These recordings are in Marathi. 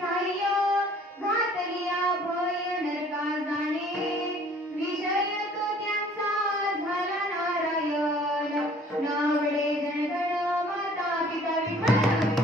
साह्य घातलिया भय नरका जाणे विषय तो त्यांचा झाला नारायण नावडे जनगण माता पिता विठ्ठल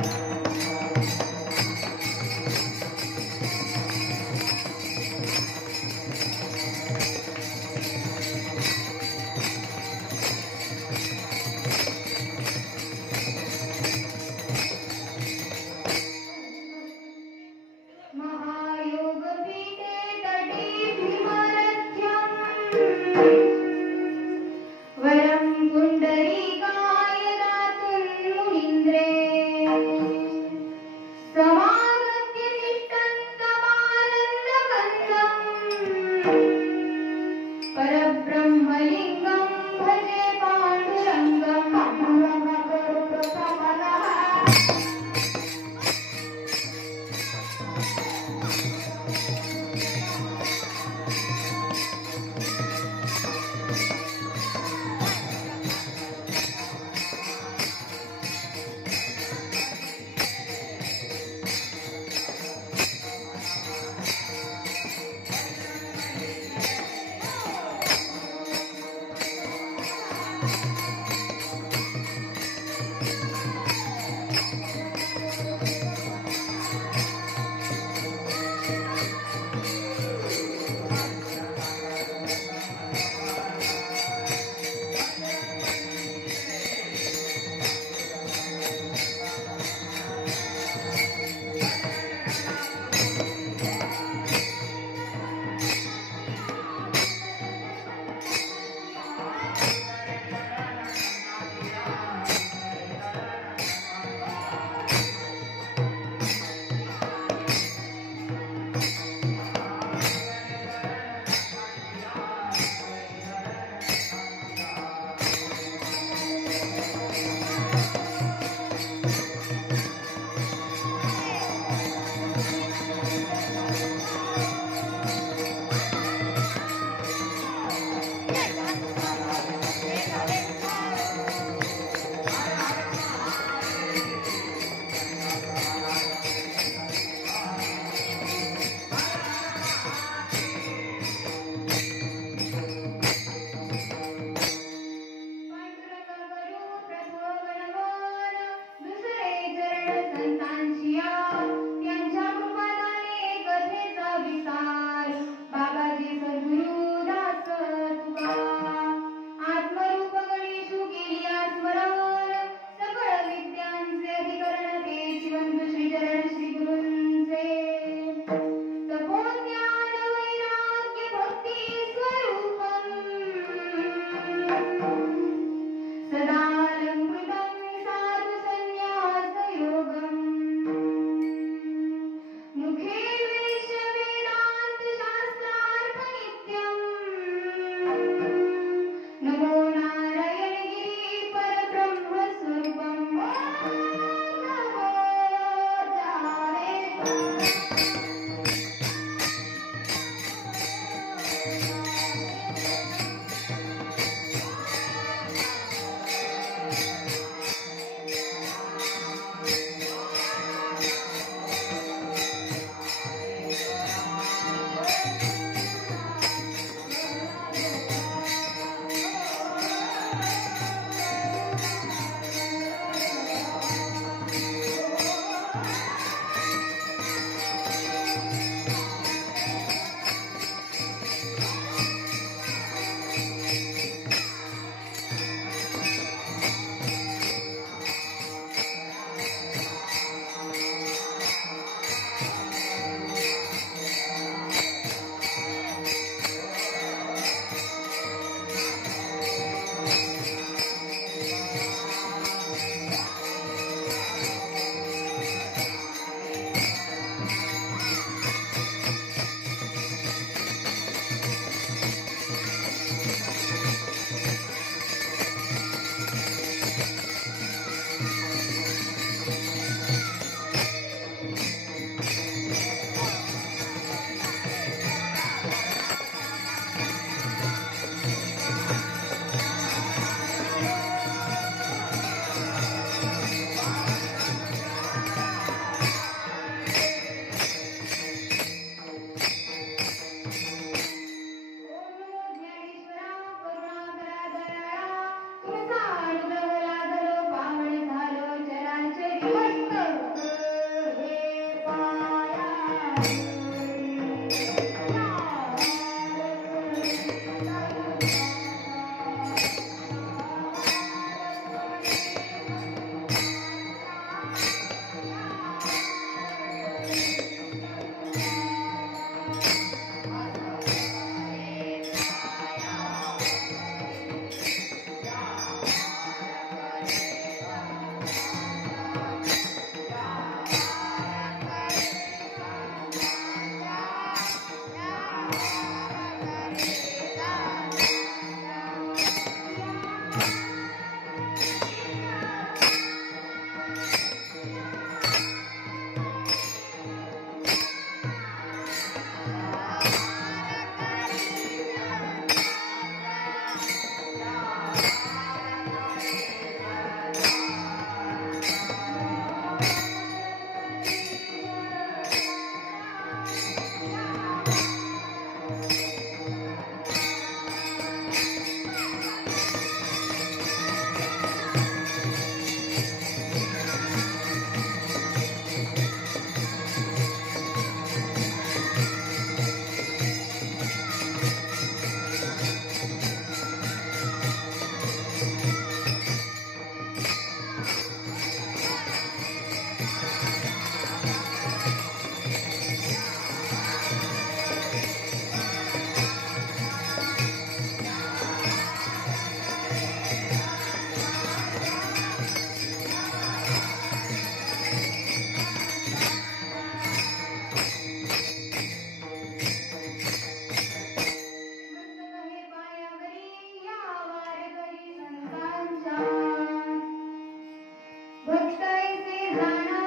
भक्ताईचे जाणा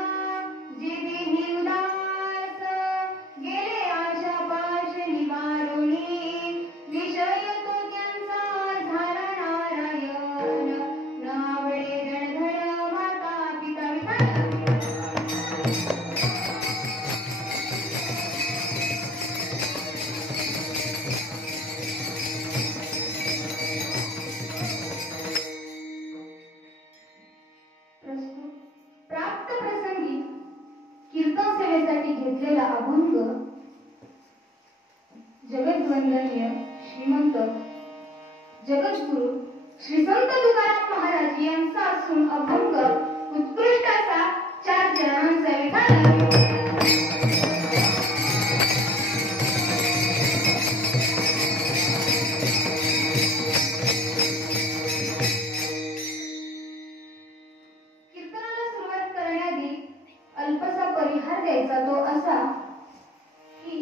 जे देही उदास गेले आशा पाश निवारुणी विषय तो त्यांचा झाला नारायण नावडे जणधड माता पिता प्राप्त प्रसंगी कीर्तन सेवेसाठी घेतलेला अभंग जगद्वंदनीय श्रीमंत जगद्गुरु श्री संत तुकाराम महाराज यांचा असून अभंग उत्कृष्ट असा 4 चरणांचा विठाला अल्पसा परिहार द्यायचा तो असा की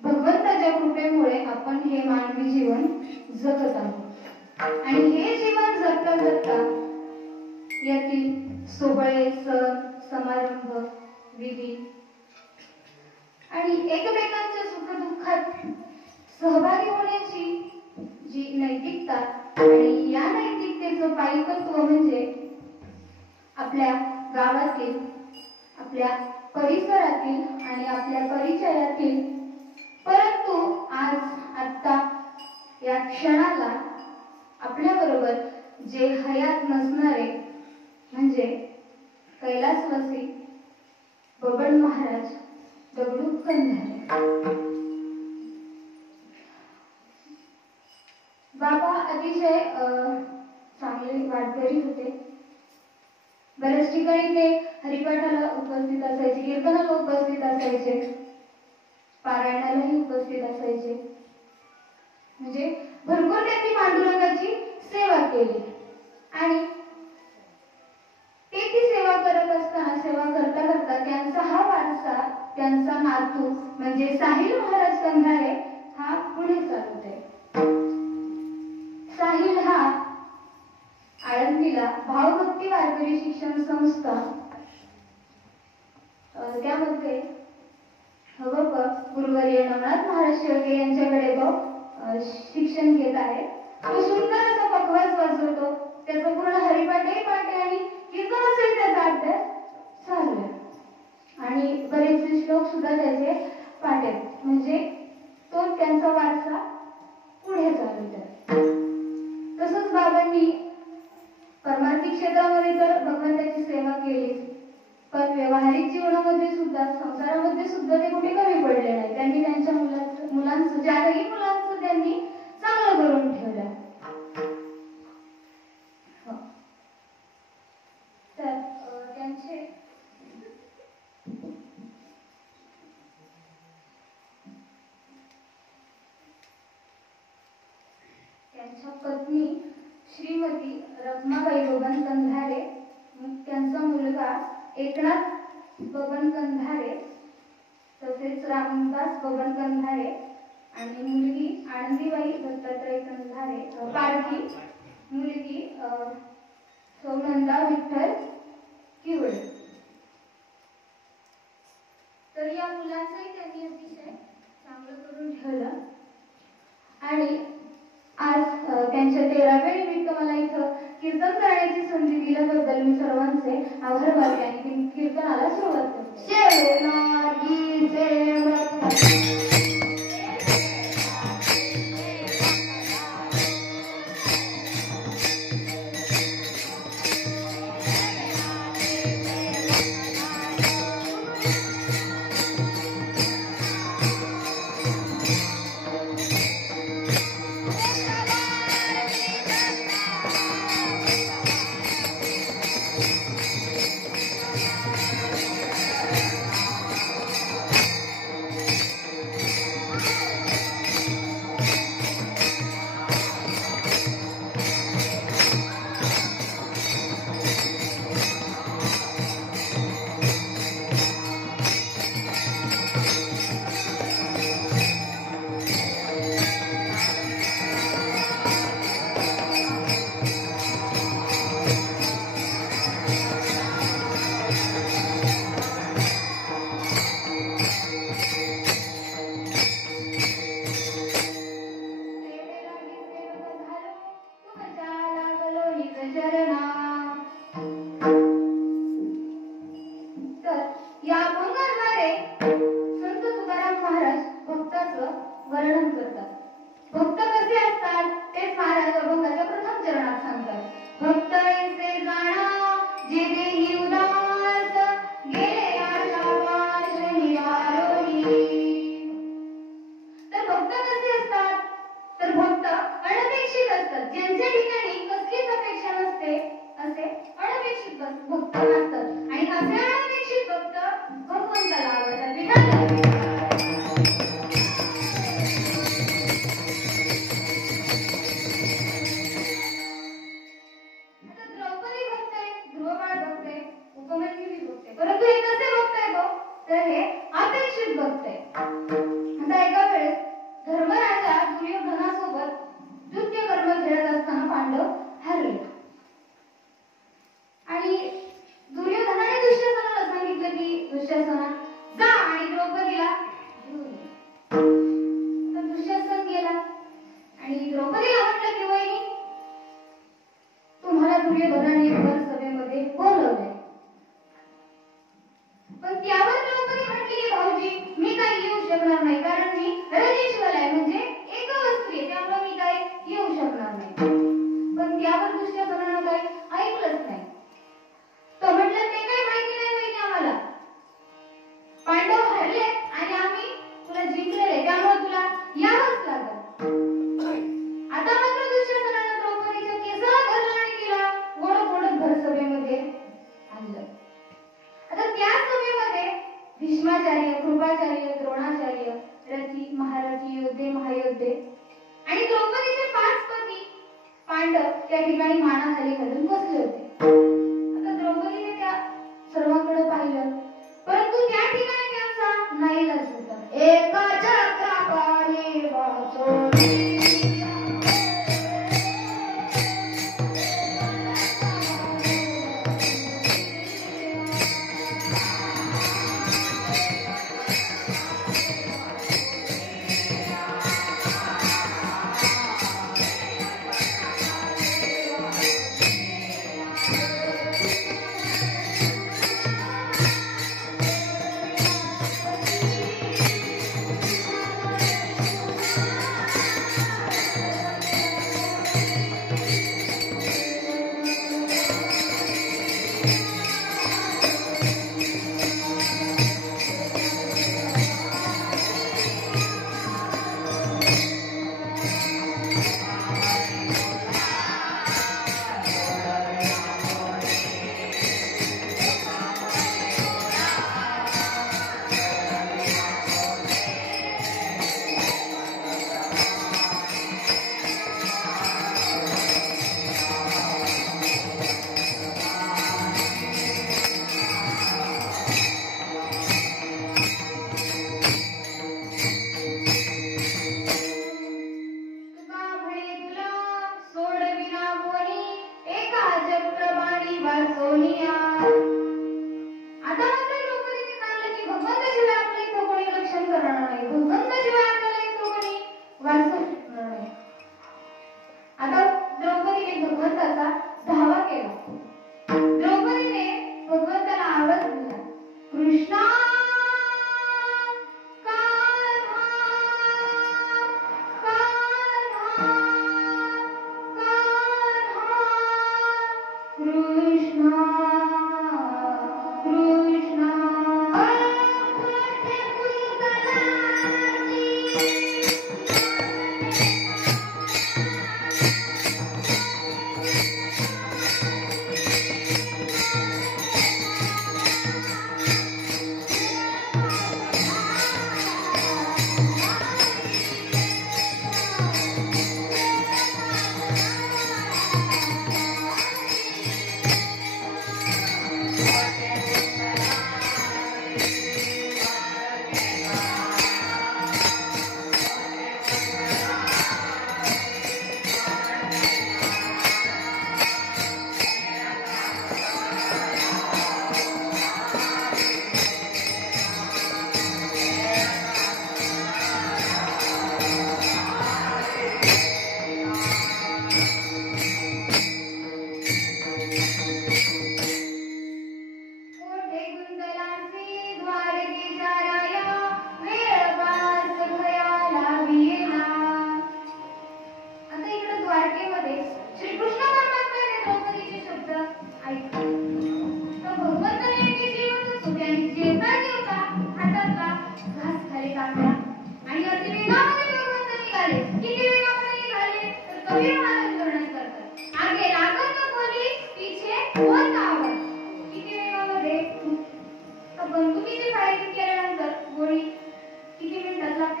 भगवंताच्या कृपेमुळे आपण हे मानवी जीवन जगत आहोत आणि हे जीवन जगता जगता यातील सोहळे सण समारंभ विधी आणि एकमेकांच्या सुखदुःखात सहभागी होण्याची जी नैतिकता आणि या नैतिकतेचं पायकत्व म्हणजे आपल्या गावातील आपल्या परिसरातील आणि आपल्या परिचयातील परंतु आज आत्ता या क्षणाला आपल्या बरोबर जे हयात नसणारे म्हणजे कैलासवासी बबन महाराज दगडू कंधारे बाबा अतिशय चांगले वारकरी होते. बऱ्याच ठिकाणी ते हरिपाठाला उपस्थित असायचे, कीर्तनाला उपस्थित असायचे, पारायणालाही उपस्थित असायचे. म्हणजे भरपूर त्यांनी पांडुरंगाची सेवा केली आणि ते ती सेवा करत असताना सेवा करता करता त्यांचा हा वारसा त्यांचा नातू म्हणजे साहिल महाराज कंधारे हा पुढे चालत आहे. साहिल हा आळंदीला भावभक्ती वारकरी शिक्षण संस्था त्यामध्ये गुरुवर्य नवनाथ महाराज शेळके यांच्याकडे तो शिक्षण घेत आहे. तो सुंदर असा पखवाज वाजवतो. त्याचा पूर्ण हरिपाठही पाठ आहे आणि कीर्तन असेल त्याचा अभ्यास चालू आहे आणि बरेचसे श्लोक सुद्धा त्याचे पाठ आहेत. म्हणजे तो त्यांचा वारसा पुढे चालवत आहे. तसंच बाबांनी परमार्थिक क्षेत्रामध्ये तर भगवंताची सेवा केली पण व्यावहारिक जीवनामध्ये सुद्धा संसारामध्ये सुद्धा ते कुठे कमी पडले नाही. त्यांनी त्यांच्या मुलांचं 4ही मुलांचं त्यांनी चांगलं करून ठेवलं. तर त्यांच्या पत्नी श्रीमती रखमाबाई बबन कंधारे, त्यांचा मुलगा एकनाथ बबन कंधारे, तसेच रामदास बबन कंधारे आणि मुलगी आनंदीबाई दत्तात्रय कंधारे पारधी, मुलगी सौनंदा विठ्ठल किवळे. तर या मुलांचंही त्यांनी अतिशय चांगलं करून ठेवलं आणि आज त्यांच्या 13व्या निमित्त मला इथं कीर्तन करण्याची संधी दिल्याबद्दल मी सर्वांचे आभार मानते आणि कीर्तनाला सुरुवात करते. भक्त नसतात आणि असे अनपेक्षित भक्त भगवंताला आवडतात. विठाला परंतु हे कसे भक्त आहे तो तर हे अपेक्षित भक्त आहे. आता एका वेळेस धर्मराजा दुर्योधनासोबत युद्ध कर्म खेळत असताना पांडव हरले आणि दुर्योधनाने दुःशासनाला सांगितलं की दुःशासना जा आणि द्रौपदीला घेऊन ये. तर दुःशासन गेला आणि द्रौपदीला म्हटलं की वहिनी तुम्हाला दुर्योधनाने सभेमध्ये बोलवलंय. पण त्यावर द्रौपदी म्हटली की भाऊजी मी काही येऊ शकणार नाही कारण मी रजेश्वर आहे म्हणजे एकवस्त्री आहे त्यामुळे मी काही येऊ शकणार नाही. पण त्यावर दुःशासनानं काही ऐकलंच नाही. तो म्हटलं ते काही माहिती नाही वहिनी आम्हाला पांडव हरले आणि आम्ही तुला जिंकलेले त्यामुळे तुला यावंच लागल. आता मात्र दुःशासनानं द्रौपदीच्या केसाला धरलं आणि तिला ओढत ओढत भरसभेमध्ये आणलं. आता त्या सभेमध्ये भीष्माचार्य, कृपाचार्य, द्रोणाचार्य, रथी, महारथी, योद्धे, महायोद्धे आणि द्रौपदीचे 5 पती पांडव त्या ठिकाणी मानाखाली घालून बसले होते. आता द्रौपदीने त्या सर्वांकडे पाहिलं परंतु त्या ठिकाणी त्यांचा नाईलाज होता. एका चक्रापाणी वाचोनी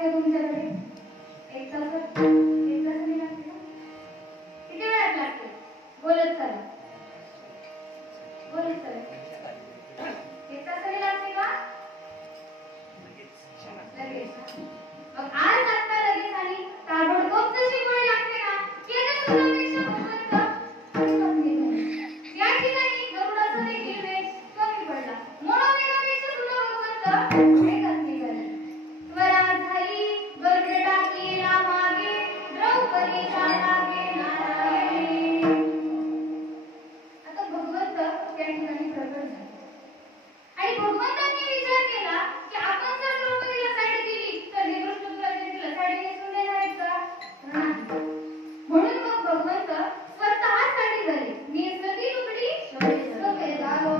लागते तुमच्याकडे? एक तास लागते ना? किती वेळात लागते? बोलत चला. बोलत चला. एक तासाने लागते का? लगेच. मग आज आता लगेच आणि ताबडतोब तशी गोळी लागते ना, केलं सुनापेक्षा भगवंत कमी झाले. या ठिकाणी गरुडाचा देखील वेग कमी पडला. मनोवेगापेक्षा सुद्धा भगवंत वेगात निघाले. त्वरा झाली गरुड टाकीला मागे, द्रौपदीच्या लागे नारायणी. आता भगवंत त्या ठिकाणी प्रकट झाले आणि भगवंतांनी विचार केला की आपण जर द्रौपदीला साडी दिली तर हे दुष्ट दुराचारी तिला साडी नेसून देणार आहेत का? नाही. म्हणून मग भगवंत स्वतः साडी झाले. नेसती लुगडी सफेद आलो.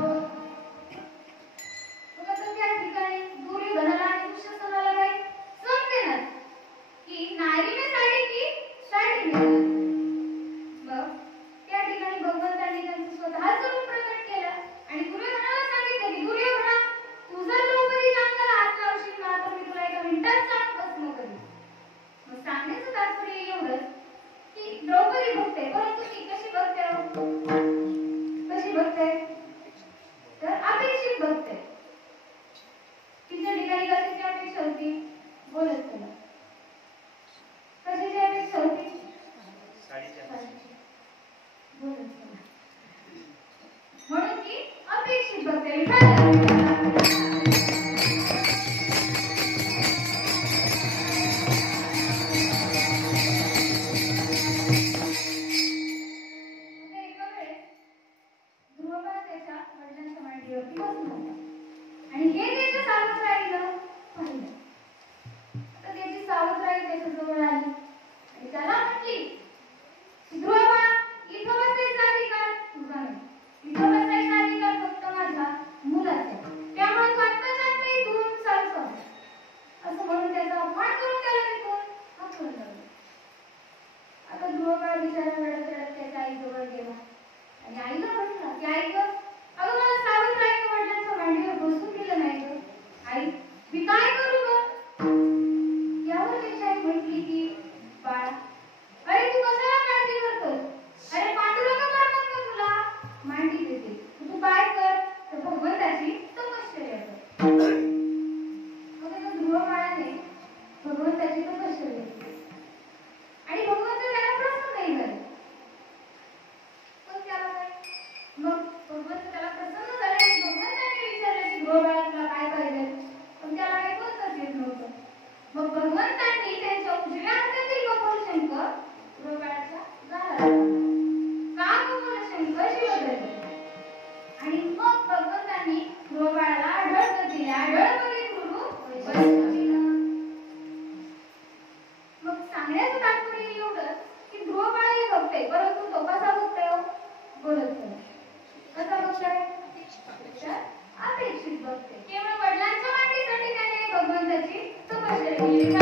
मग आता त्या ठिकाणी दुर्योधनाला आणि दुःशासनाला काही समजेनाच की नारीने साडी की साडी नेसली. मग त्या ठिकाणी भगवंतांनी त्यांचं स्वतःच रूप प्रकट केलं आणि दुर्योधनाला सांगितलं की दुर्योधना, तू जर द्रौपदीच्या अंगाला हात लावशील ना तर मी तुला एका मिनिटात चाक भस्म करीन. मग सांगण्याचं तात्पर्य एवढंच की द्रौपदी भक्त आहे, परंतु ती कशी भक्त आहे? कशी भक्त आहे? तर अपेक्षित भक्त आहे. तिच्या ठिकाणी कशाची अपेक्षा होती? बोलत चला. कशाची अपेक्षा होती? साडीची. बोलत चला. म्हणून ती अपेक्षित भक्त आहे. आणि हे त्याच्या सावत्राईनं पाहिलं. आता त्याची सावत्राई त्याच्या जवळ आली आणि त्याला म्हटली, ध्रुवा, इथं बसायचा अधिकार तुझा नाही. इथं बसायचा अधिकार फक्त माझ्या मुलाचा. त्यामुळे तू आत्ताच्या आत्ता इथून चाल. असं म्हणून त्याचा अपमान करून त्याला तिथून हाकलून लावलं. आता ध्रुवा बिचारा रडत रडत त्याच्या आईजवळ गेला आणि आईला म्हटला की आई गं, अगं मला सावत्राईनं वडिलांच्या मांडीवर बसून दिलं नाही गं. आई, मी काय करू गं? यावर त्याची आई म्हटली की बाळा, अरे तू कशाला काळजी करतोस? अरे पांडुरंग परमात्मा तुला मांडी देते. तू काय कर तर भगवंताची तपश्चर्या कर. मग एका ध्रुव बाळाने भगवंताची तपश्चर्या केली आणि भगवंत त्याला प्रसन्न झाले. पण त्याला काय? मग भगवंत त्याला प्रसन्न झाले आणि भगवंताने विचारले की ध्रुव बाळा तुला काय पाहिजे? पण त्याला काही बोलताच येत नव्हतं. मग भगवंतांनी त्यांच्या उजव्या हातातील कपोल शंख ध्रुव बाळाच्या गालाला का कपोल शंख शिवधरले आणि मग भगवंतांनी ध्रुव बाळाला ढळक दिल्या. ढळकले गुरु वैष्णवीनं. मग सांगण्याचं तात्पर्य एवढं की ध्रुव बाळ हे भक्त आहे, परंतु तो कसा भक्त आहे? बोलत नाही. कसा भक्त आहे? अपेक्षित भक्त आहे. केवळ वडिलांच्या मांडीसाठी त्याने भगवंताची तपश्चर्या केली.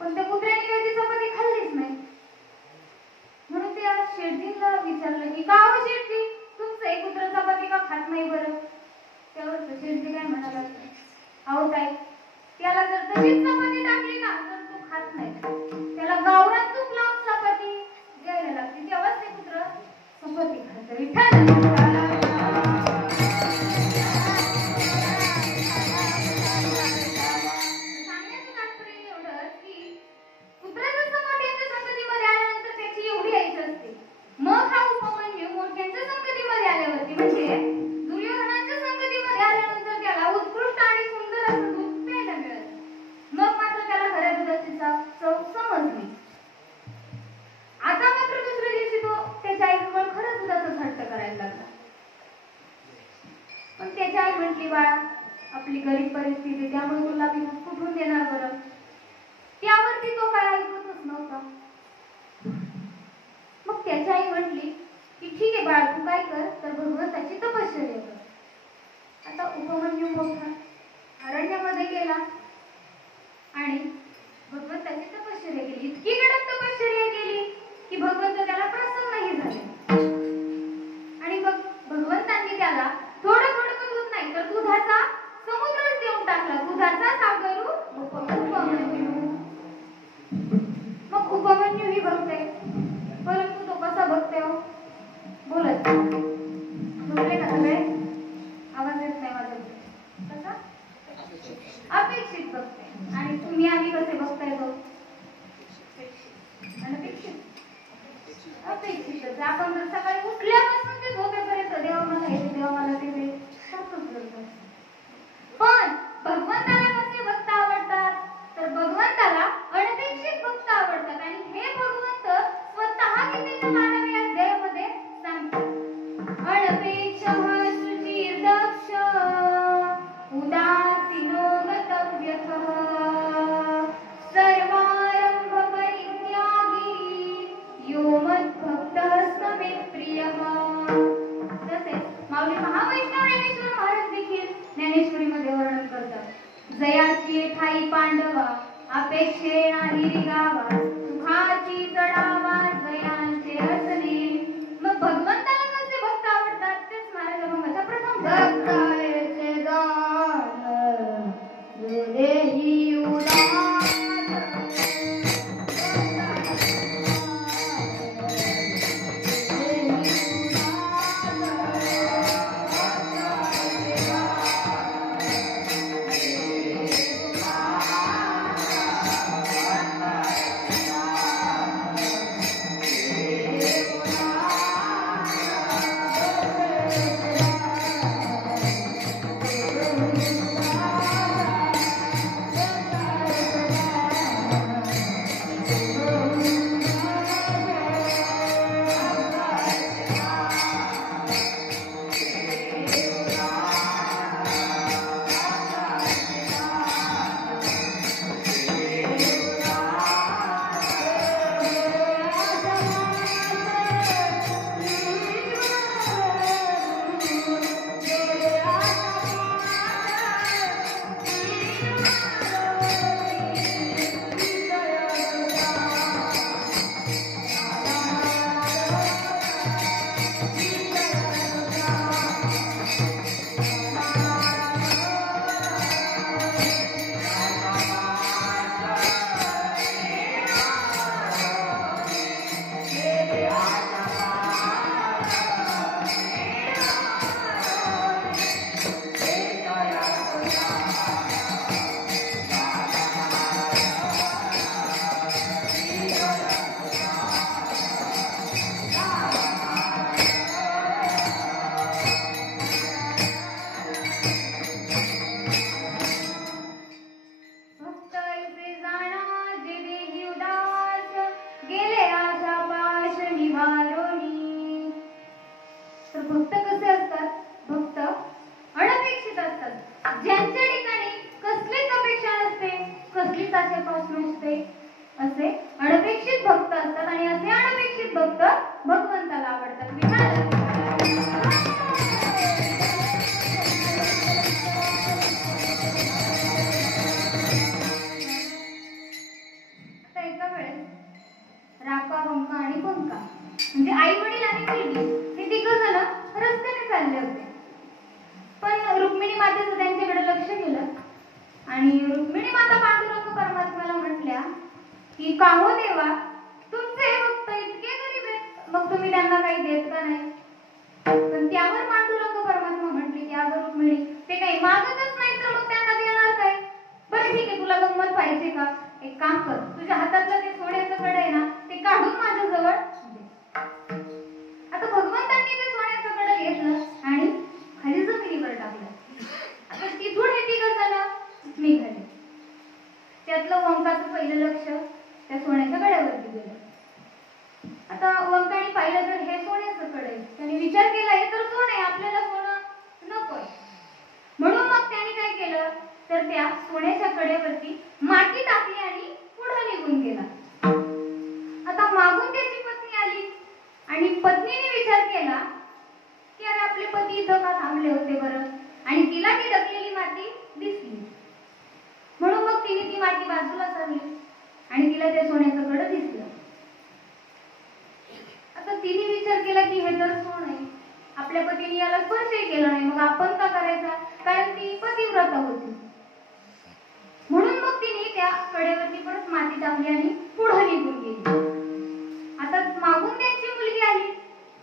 पण त्या कुत्र्याने कधी चपाती खाल्लीच नाही. म्हणून त्या शेठजींना विचारलं की का हो शेठजी, तुमचं एक कुत्र चपाती का खात नाही बरं? त्यावर शेठजी काय म्हणाला, अहो ताई, त्याला जर तशीच चपाती टाकली ना तर तो खात नाही. त्याला गावरान तूप लावून चपाती द्यायला लागते, तेव्हाच ते कुत्र होती, त्यामुळे तुला मी कुठून देणार बरं? त्यावरती तो काय ऐकतच नव्हता. मग त्याची आई म्हटली की ठीक आहे बाळ, तू काय कर तर भगवंताची तपश्चर्या कर. आता उपमन्यू मोठा अरण्यामध्ये गेला आणि भगवंताची तपश्चर्या केली. इतकी कडक तपश्चर्या केली की भगवंत त्याला प्रसन्नही झाले. आणि मग भगवंतांनी त्याला थोडं थोडं दूध नाही तर दुधाचा समुद्रच देऊन टाकला. दुधाचा सागरू उपमन्यू. मग उपमन्यू ही भक्त आहे, परंतु तो कसा भक्त आहे? बोलत झोपले का सगळे? आवाज येत नाही माझा. कसा अपेक्षित भक्त आहे. आणि तुम्ही आम्ही कसे बघताय? तो अनपेक्षित अपेक्षितच. आपण जर सकाळी उठल्यापासून ते झोपेपर्यंत देवा मला हे देवा मला ते पण भगवंताला कसे भक्त आवडतात? तर भगवंताला अनपेक्षित भक्त आवडतात. आणि हे भगवंत स्वतः किती मानवी अध्यायामध्ये सांगतात. अनपेक्ष सुचिर दक्ष उदासीनो गतव्यथः सर्वारंभ परित्यागी यो मद्भक्तः मे प्रियः. तसेच माऊली महावैष्णव ज्ञानेश्वर महाराज देखील ज्ञानेश्वरीमध्ये वर्णन करतात. जयाची ठाई पांडवा अपेक्षे नाही रिगावा सुखाची चढावा जयांचे असणे. मग भगवंताला कसे भक्त आवडतात तेच महाराज अभंगाचा प्रथम भक्तायचे दान देही उदार असे अनपेक्षित भक्त असतात आणि असे अनपेक्षित भक्त भगवंताला आवडतात. आता एका वेळेस राका, वंका आणि पंका म्हणजे आई वडील आणि मुलगी हे तिघ जण रस्त्याने चालले होते. पण रुक्मिणी मातेचं त्यांच्याकडे लक्ष गेलं आणि रुक्मिणी माता पांडुरंग परमात्म्याला म्हटल्या की का हो देवा, तुमचे भक्त इतके गरीब आहेत, मग तुम्ही त्यांना काही देत का नाही? पण त्यावर पांडुरंग परमात्मा म्हटले की अगं रुक्मिणी, ते काही मागतच नाही तर मग त्यांना देणार काय? बरं ठीक आहे, तुला गंमत पाहिजे का? एक काम कर, तुझ्या हातातलं ते सोन्याचं कड आहे ना, ते काढून माझ्या जवळ दे. आता भगवंतांनी ते सोन्याचं कड घेतलं आणि खाली जमिनीवर टाकलं. आता तिथून हे तिघ जण निघाले. त्यातलं वंकाचं पहिलं लक्ष त्या सोन्याच्या कड्यावरती गेलं. आता वंकाने पाहिलं तर हे सोन्याचं कड आहे. त्याने विचार केला हे तर सोनं आहे, आपल्याला सोनं नकोय. म्हणून मग त्याने काय केलं, तर त्या सोन्याच्या कडेवरती माती टाकली आणि पुढे निघून गेला. आता मागून त्याची पत्नी आली आणि पत्नीने विचार केला की अरे आपले पती इथं का थांबले होते बरं, आणि तिला ती डकलेली माती दिसली. म्हणून मग तिने ती माती बाजूला सरली आणि तिला ते सोन्याचं कड दिसलं. आता तिने विचार केला की हे तर सोनं आहे, आपल्या पतीने याला स्पर्शही केला नाही, मग आपण का करायचा, कारण ती पतिव्रता होती. म्हणून मग तिने त्या कडेवरती परत माती टाकली आणि पुढे निघून गेली. आता मागून त्यांची मुलगी आली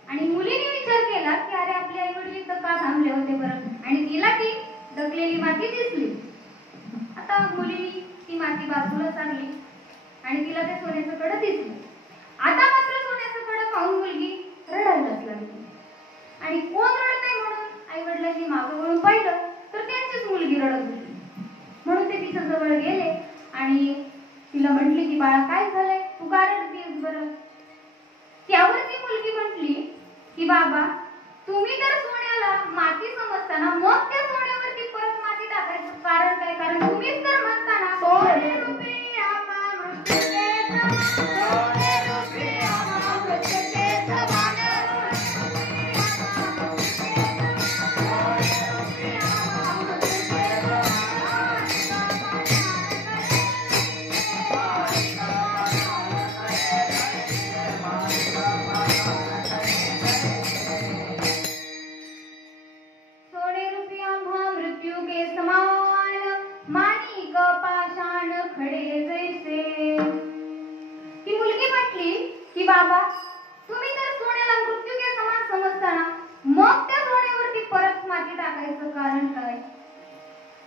आणि मुलीने विचार केला की अरे आपले आई वडील इथं का थांबले होते बरं, आणि तिला ती डकलेली माती दिसली. आता मुलीने ती माती बाजूला सारली आणि तिला ते सोन्याचं कड दिसलं. आता मात्र सोन्याचं कड पाहून मुलगी रडायलाच लागली आणि कोण रडतंय म्हणून आई वडिलांनी मागं वळून पाहिलं तर त्यांचीच मुलगी रडत होती. म्हणून ते तिच्या जवळ गेले आणि तिला म्हटली की बाळा काय झालंय, तू का रडतीस बरं. त्यावर ती मुलगी म्हटली की बाबा तुम्ही तर सोन्याला माती समजताना मग त्या सोन्यावरती परत माती टाकायचं कारण काय, कारण तुम्हीच तर म्हणता ना सोने रूपी आम्हा मृत्यूचे सोने रूपी आम्हा मृत्यूचे समान. की बाबा तुम्ही तर सोन्याला मृत्यूचे समान समजताना मग त्या सोन्यावरती परत माती टाकायचं कारण काय.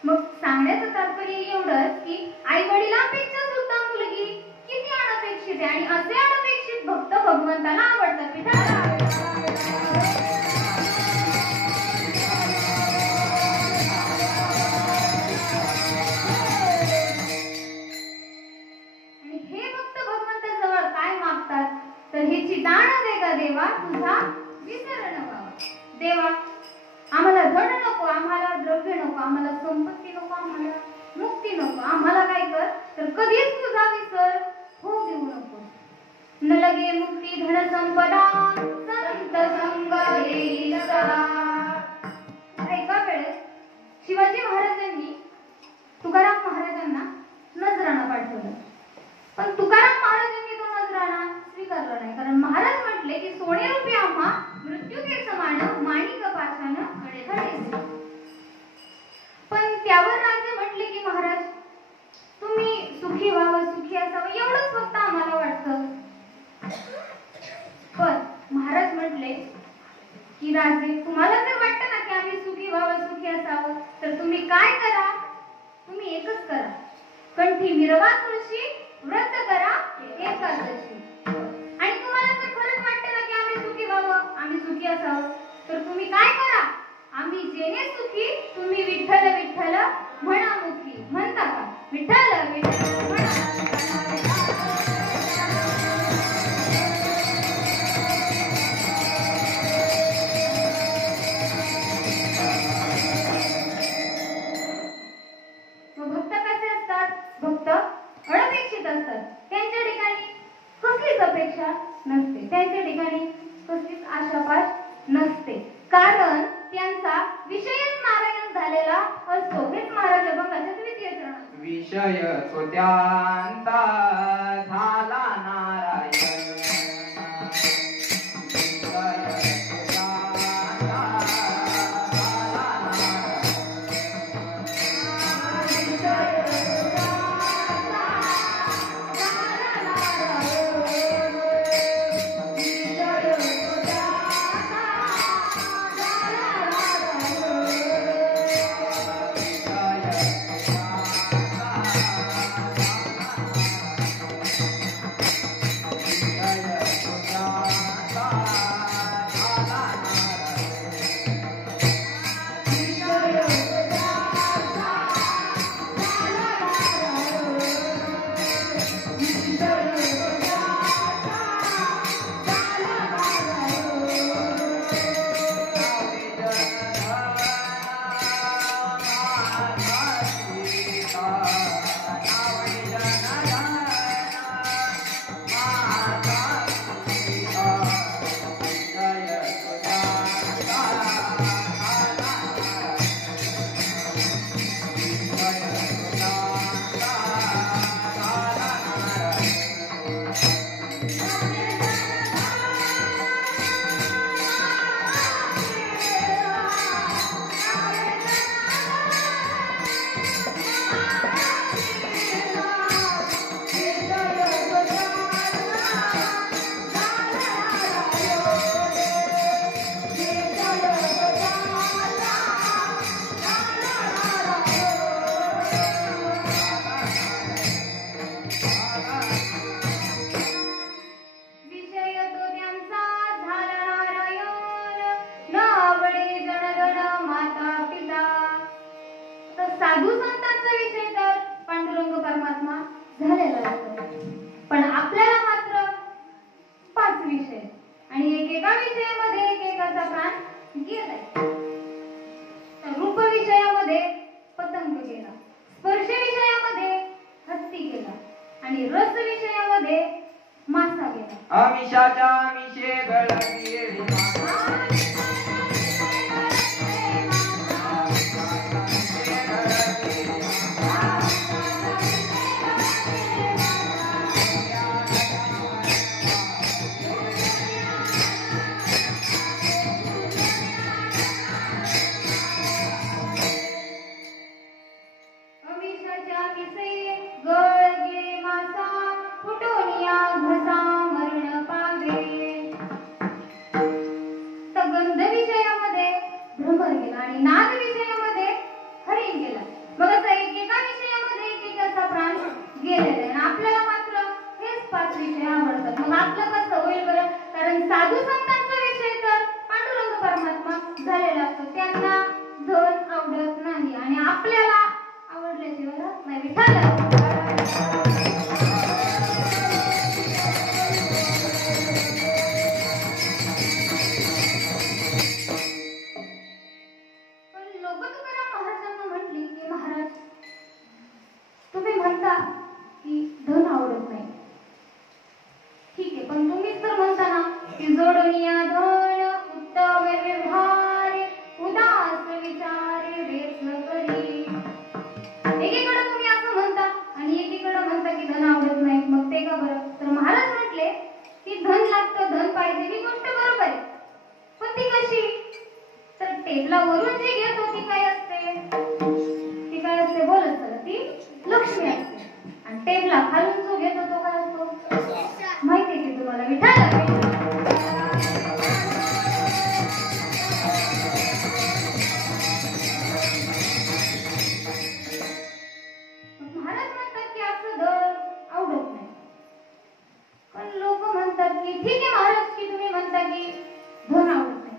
मग सांगण्याचं तात्पर्य एवढंच की आई वडिलांपेक्षा सुद्धा मुलगी किती अनपेक्षित आहे, आणि असे अनपेक्षित भक्त भगवंताला आवडतात. आणि हे भक्त भगवंताजवळ काय मागतात तर हेची दान दे ग देवा तुझा विसर व्हावा. देवा आम्हाला धन नको, आम्हाला द्रव्य नको, आम्हाला संपत्ती नको, आम्हाला मुक्ती नको, आम्हाला काय कर तर कधीच तुझा विसर होऊ देऊ नको. न लगे मुक्ती धन संपदा संत संग येईल सदा. एका वेळेस शिवाजी महाराजांनी तुकाराम महाराजांना नजराणा पाठवलं, पण तुकाराम महाराजांनी तो नजराणा स्वीकारला नाही, कारण महाराज म्हटले की सोने रूपी आम्हा मृत्यू के समान माणिक पाषाण खडे खडे. पण त्यावर राजे म्हटले की महाराज तुम्ही सुखी व्हावं, सुखी असावं एवढंच फक्त आम्हाला वाटतं. पण महाराज म्हटले की राजे तुम्हाला जर वाटतं ना की आम्ही सुखी व्हावं, सुखी असावं तर तुम्ही काय करा, तुम्ही एकच करा, कंठी विरवा तुळशी व्रत करा एकादशी. आणि तुम्हाला जर खरंच वाटतं ना की आम्ही सुखी व्हावं, आम्ही सुखी असावं तर तुम्ही काय करा, आम्ही जेणे सुखी तुम्ही विठ्ठल विठ्ठल म्हणा मुखी. म्हणता का विठ्ठल विठ्ठल म्हणा. भक्त कसे असतात, भक्त अनपेक्षित असतात. त्यांच्या ठिकाणी कसलीच अपेक्षा नसते, त्यांच्या ठिकाणी कसलीच आशापाश नसते, कारण त्यांचा विषयच नारायण झालेला असतो. हेच महाराज अभंगाच्या द्वितीय चरणात विषय स्वत्यांता झाला नारायण. आणि रस विषयामध्ये मासा गेला. अमिषाच्या मिशे गळती अमिषाच्या मिसे गळगे मासा फुटोनिया घसा मरण पावे. तर गंध विषयामध्ये भ्रमर गेला आणि नाद विषयामध्ये हरिण गेला. मग असं एकेका विषयामध्ये एकेकाचा प्राण गेलेला आहे आणि आपल्याला मात्र हेच 5 विषय आवडतात. मग आपलं कसं होईल बरं? कारण साधू संतांचा विषय तर पांडुरंग परमात्मा झालेला असतो, त्यांना धन आवडत नाही आणि आपल्याला आवडल्याशिवाय राहत नाही. विठ्ठल तुम्ही म्हणता की धन आवडत नाही, ठीक आहे, पण तुम्हीच तर म्हणता ना की जोडनिया धन उत्तम व्यवहार उदास विचार व्यसन करी. एकीकडे तुम्ही असं म्हणता आणि एकीकडे म्हणता की धन आवडत नाही. मग ते का बरं? तर महाराज म्हटले की धन लागतं, धन पाहिजे, ही गोष्ट बरोबर आहे, पण ती कशी? तर टेबला वरून जी घेत होती काय असते, ती काय असते बोलत चला, ती लक्ष्मी असते. आणि टेबला खालून जो घेतो तो काय असतो माहिती आहे की तुम्हाला? विठाला महाराज म्हणतात की असं धन आवडत नाही, पण लोक म्हणतात की ठीक आहे महाराज की तुम्ही म्हणता की धन आवडत नाही,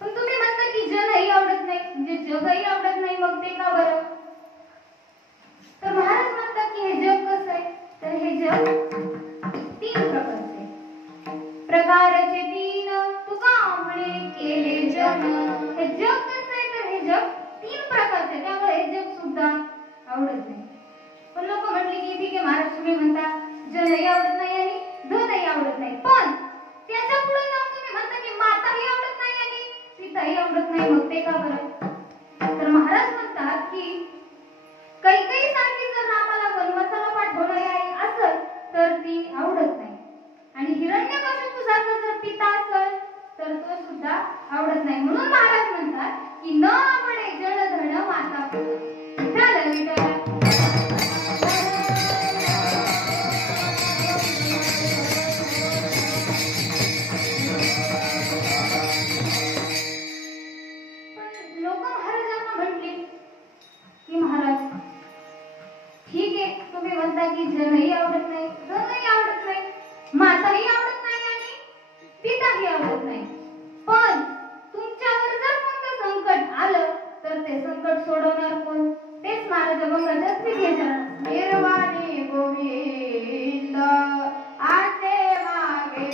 पण तुम्ही म्हणता की जनही आवडत नाही, म्हणजे जगही आवडत नाही. मग ते का बरं? तर महाराज म्हणतात की हे जग कसं आहे? तर हे जग 3 प्रकारचे प्रकारचे 3 तुका म्हणे केले जन. हे जग कसं आहे? तर हे जग 3 प्रकारचे, त्यामुळे हे जग सुद्धा आवडत नाही. पण लोक म्हटले की ठीक आहे महाराज तुम्ही म्हणता जनही आवडत नाही आणि धनही आवडत नाही, पण त्याच्या पुढे जाऊन तुम्ही म्हणता की माताही आवडत नाही आणि पिताही आवडत नाही. मग ते का बरं? तर महाराज म्हणतात की कैकेयी सारखी जर रामाला वनवासाला पाठवणारी आई असेल तर ती आवडत नाही, आणि हिरण्यकशिपू सारखा जर पिता असेल तर तो सुद्धा आवडत नाही. म्हणून महाराज म्हणतात की न आवडे जडधन माता. विठाल विठाल लोक महाराजांना म्हटले की महाराज ठीक आहे तुम्ही म्हणता की जनही आवडत नाही, धनही आवडत नाही, माताही आवडत नाही आणि पिताही आवडत नाही, पण तुमच्यावर जर कोणतं संकट आलं तर ते संकट सोडवणार कोण? तेच महाराज मंगळाच्या स्थिती निर्वाणी गोविंद आसे मागे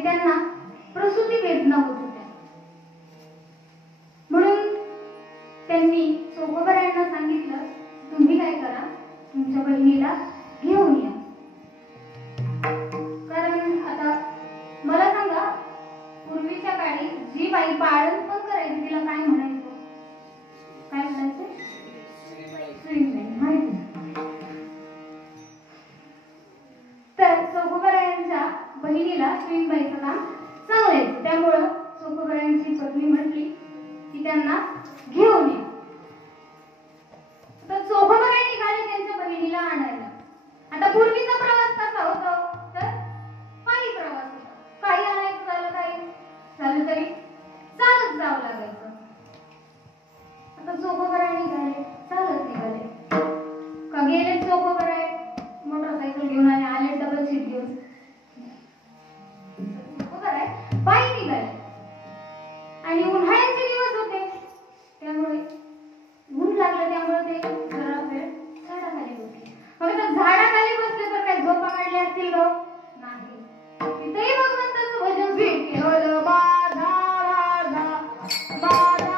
आणि त्यांना प्रसूती वेदना होत होत्या. म्हणून त्यांनी चोखोबरायांना सांगितलं, तुम्ही काय करा, तुमच्या बहिणीला घेऊन या. कारण आता मला सांगा, पूर्वीच्या काळी जी बाई पाळण पण करायची तिला काय म्हणायचं? काय म्हणायचं? सुईबाई, माहिती. तर चोखोबरायांच्या बहिणीला सुईबाईचं काम चांगलं आहे. त्यामुळं चोखोबरायांची पत्नी म्हटली की त्यांना घेऊन या. तर चोखोबराय निघाले त्यांच्या बहिणीला आणायला. आता पूर्वीचा प्रवास कसा होता? तर पायी प्रवास होता. काही आणायचं झालं तरी चालत जावं लागायचं. आता चोखोबराय निघाले, चालत निघाले का? गेले चोखोबराय मोटरसायकल घेऊन आणि आले डबल सीट घेऊन. चोखोबराय पायी निघाले आणि उन्हाळ्याचे दिवस होते, त्यामुळे ऊन लागलं. त्यामुळे ते जरा वेळ झाडाखाली बसले. मग आता झाडाखाली बसले तर काय झोपा काढल्या असतील ग? नाही. तिथेही भगवंताचं भजन केलं. माझा माझा माझा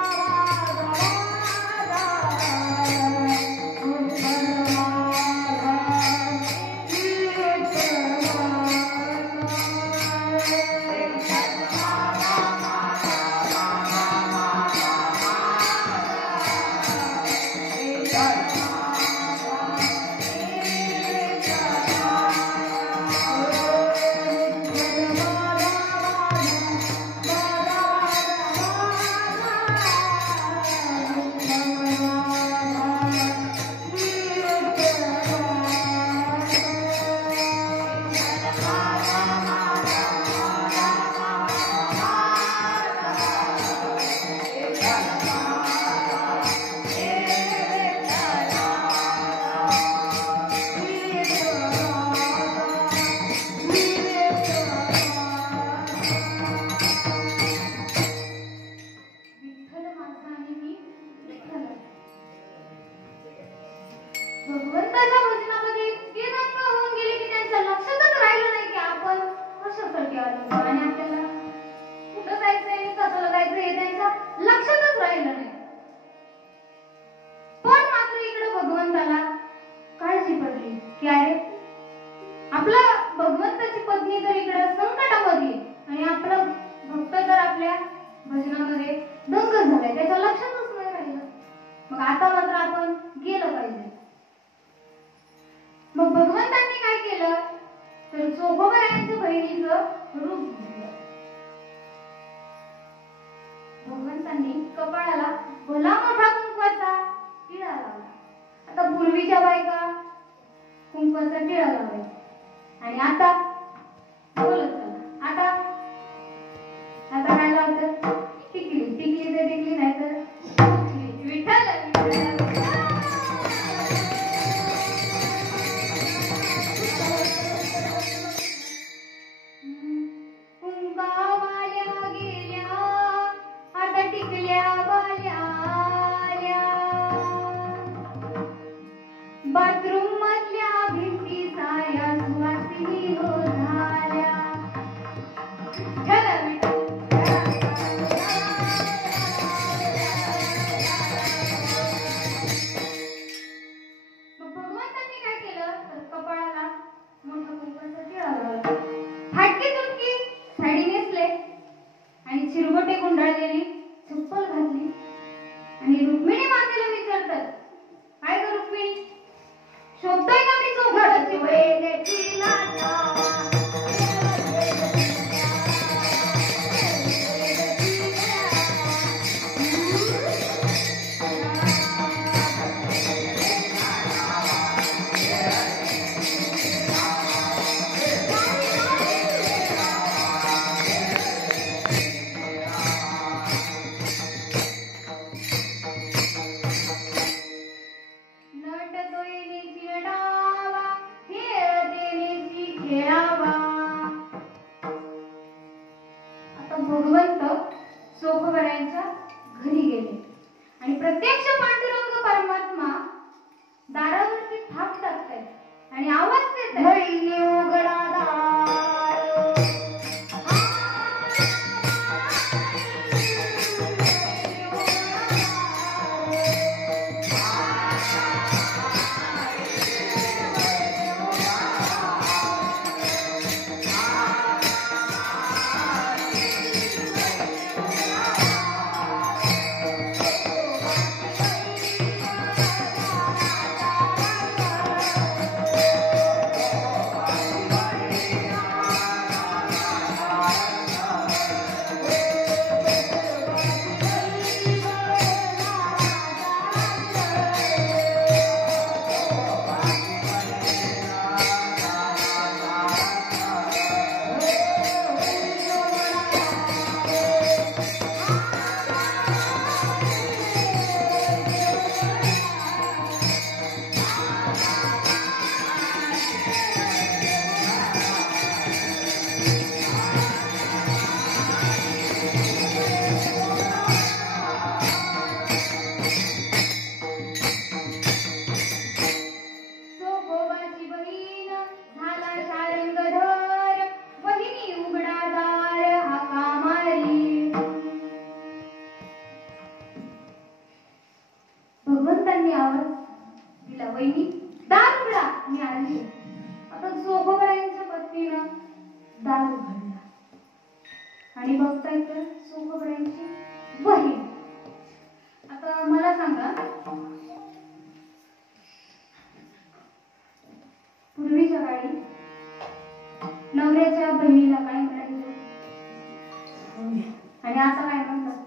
भगवंताच्या भजनामध्ये इतके रंग होऊन गेले की त्यांच्या लक्षातच राहिलं नाही की आपण कशासाठी आलो आणि आपल्याला कुठं जायचंय, कसं जायचं हे त्यांच्या लक्षातच राहिलं नाही. पण मात्र इकडे भगवंताला काळजी पडली की अरे आपला भगवंताची पत्नी तर इकडे संकटामध्ये आणि आपला भक्त तर आपल्या भजनामध्ये दंग झालाय, त्याच्या लक्षातच नाही राहिलं. मग आता मात्र आपण गेलं पाहिजे. मग भगवंतांनी काय केलं तर चोखोबरायांच्या बहिणीचं रूप घेतलं. भगवंतांनी कपाळाला भला मोठा कुंकवाचा टिळा लावला. आता पूर्वीच्या बायका कुंकवाचा टिळा लावायचा आणि आता बोलत चला. आता काय लावतात? टिकली तर टिकली, नाही तर विठ्ठल कुंकावाल्या गेल्या, आता टिकल्या वाल्या आल्या. बाथरूम मधल्या भिंती साऱ्या सुवासिनी हो झाल्या. भगवंतांनी काय केलं तर कपाळाला मोठा कुंकवाचा टिळा लावला. फाटकी तुटकी साडी नेसले आणि चिरगोटे गुंडाळलेली चप्पल घातली आणि रुक्मिणी मातेला विचारतात, काय ग रुक्मिणी, शोभतोय का मी चौघाची वेलेची लाटा? भगवंत चोखोबरायांच्या घरी गेले आणि प्रत्यक्ष पांडुरंग परमात्मा दारावरती थाप टाकतायत आणि आवाज देतायत, उघडा दार. बघताय तर सोखोबाईंची बहीण. आता मला सांगा, पूर्वीच्या काळी नवऱ्याच्या बहिणीला काय म्हणायचं आणि आता काय म्हणतात?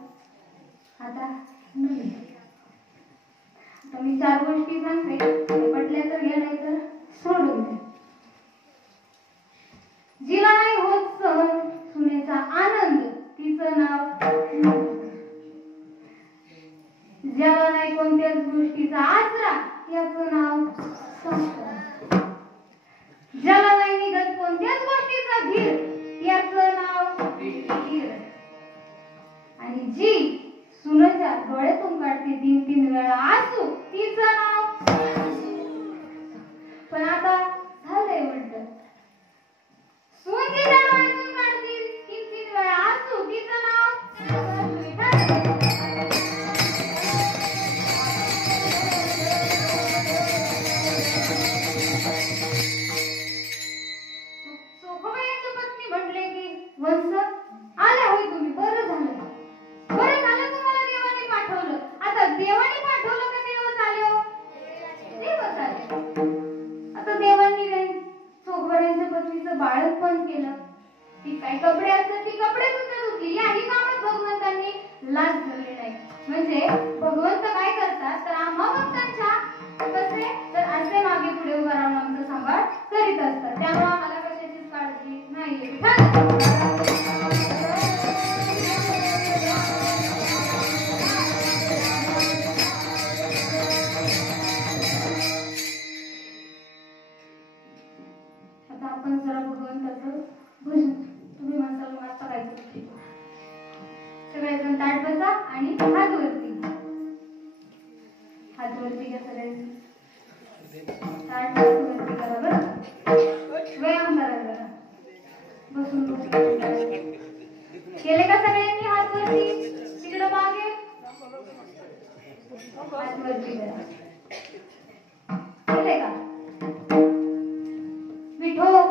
आता मी 4 गोष्टी सांगते, पटल्या तर घ्या, नाही तर सोडून द्या. जिला नाही होत सहन सुनेचा आनंद, तिचं नाव ज्याला नाही कोणत्याच गोष्टीचा आसरा, याचं नाव संसार. ज्याला नाही निघत कोणत्याच गोष्टीचा धीर, याचं नाव धीर. आणि जी सुनेच्या डोळ्यातून काढते 3-3 वेळा आसू, तिचं नाव. पण आता झालंय उलट. सून तिच्या डोळ्यातून काढते 3-3 वेळा आसू, तिचं नाव. सोखोबाईंची पत्नी म्हटले की, वंश आले होय तुम्ही, बरं झालं तुम्हाला देवाने पाठवलं. आता देवाने पाठवलं का देवच आले? हो, देवच आले. आता देवांनी सोखोबाईंच्या पत्नीचं बाळंतपण केलं. ती काही कपडे असतात, ती कपडे सुद्धा धुतली. याही कामात भगवंतांनी लाज धरली नाही. म्हणजे भगवंत काय करतात तर आम्हा भक्तांच्या कसे तर असे मागे पुढे उभा राहून आमचा सांभाळ करीत असतात. त्यामुळे आम्हाला कशाचीच काळजी नाही. आता आपण जरा भगवंताचं भजन. तुम्ही म्हणसाल मग आता काय करते? सगळेजण ताट बसा आणि हात वरती घ्या. सगळ्यांनी ताट वरती करा बरं. व्यायाम करा जरा. बसून केले का सगळ्यांनी? हात वरती. तिकडं मागे हात वरती करा. केले का? विठोबार